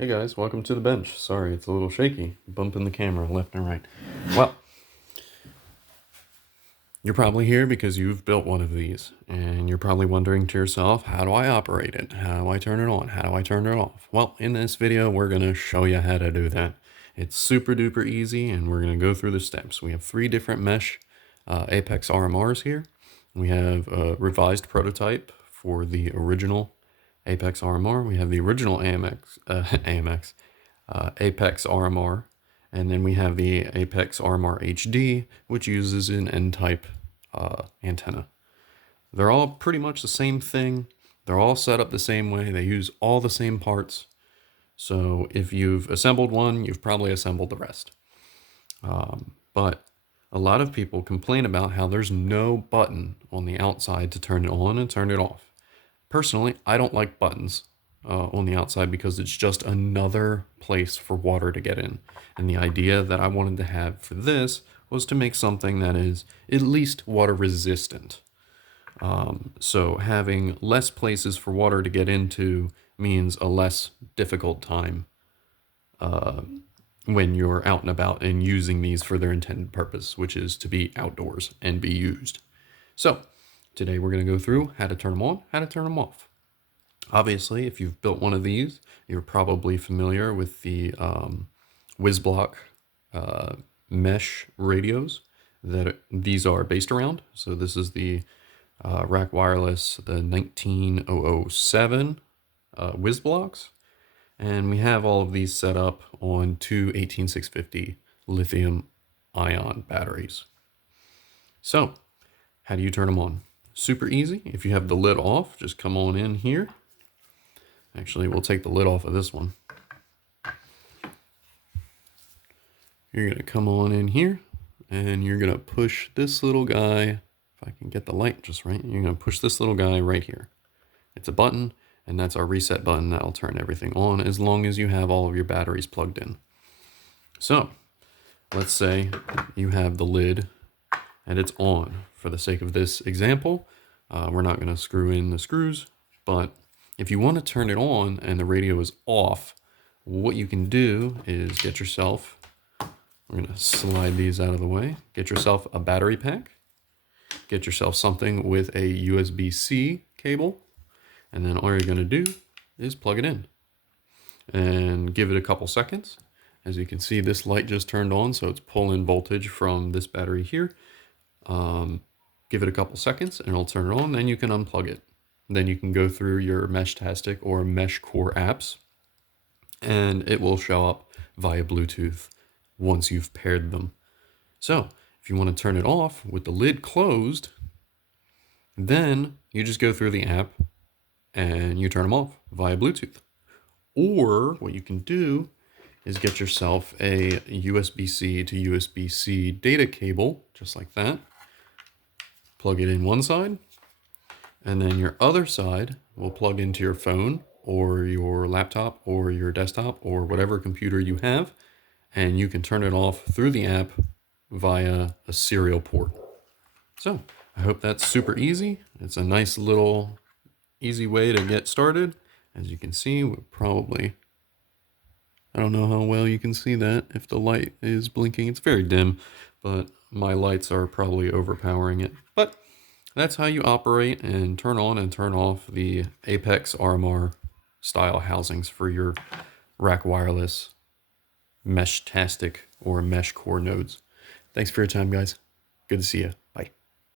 Hey guys, welcome to the bench. Sorry, it's a little shaky, bumping the camera left and right. Well, you're probably here because you've built one of these, and you're probably wondering to yourself, how do I operate it? How do I turn it on? How do I turn it off? Well, in this video, we're going to show you how to do that. It's super duper easy, and we're going to go through the steps. We have 3 different mesh Apex RMRs here. We have a revised prototype for the original Apex RMR. We have the original Apex RMR, and then we have the Apex RMR HD, which uses an N-type antenna. They're all pretty much the same thing. They're all set up the same way. They use all the same parts. So if you've assembled one, you've probably assembled the rest. But a lot of people complain about how there's no button on the outside to turn it on and turn it off. Personally, I don't like buttons on the outside because it's just another place for water to get in. And the idea that I wanted to have for this was to make something that is at least water resistant. So having less places for water to get into means a less difficult time when you're out and about and using these for their intended purpose, which is to be outdoors and be used. So today we're going to go through how to turn them on, how to turn them off. Obviously, if you've built one of these, you're probably familiar with the WizBlock mesh radios that these are based around. So this is the Rack Wireless, the 19007 WizBlocks. And we have all of these set up on 2 18650 lithium ion batteries. So how do you turn them on? Super easy. If you have the lid off, just come on in here. Actually, we'll take the lid off of this one. You're going to come on in here, and you're going to push this little guy. If I can get the light just right, you're going to push this little guy right here. It's a button, and that's our reset button that'll turn everything on as long as you have all of your batteries plugged in. So let's say you have the lid and it's on. For the sake of this example, we're not going to screw in the screws, but if you want to turn it on and the radio is off, what you can do is get yourself, we're going to slide these out of the way, get yourself a battery pack, get yourself something with a USB-C cable, and then all you're going to do is plug it in and give it a couple seconds. As you can see, this light just turned on, so it's pulling voltage from this battery here. Give it a couple seconds and it'll turn it on, then you can unplug it. Then you can go through your Meshtastic or MeshCore apps and it will show up via Bluetooth once you've paired them. So if you want to turn it off with the lid closed, then you just go through the app and you turn them off via Bluetooth. Or what you can do is get yourself a USB-C to USB-C data cable, just like that. Plug it in one side, and then your other side will plug into your phone or your laptop or your desktop or whatever computer you have, and you can turn it off through the app via a serial port. So I hope that's super easy. It's a nice little easy way to get started. As you can see, we're probably, I don't know how well you can see that if the light is blinking. It's very dim, but my lights are probably overpowering it. But that's how you operate and turn on and turn off the Apex RMR style housings for your Rack Wireless Meshtastic or MeshCore nodes. Thanks for your time, guys. Good to see you.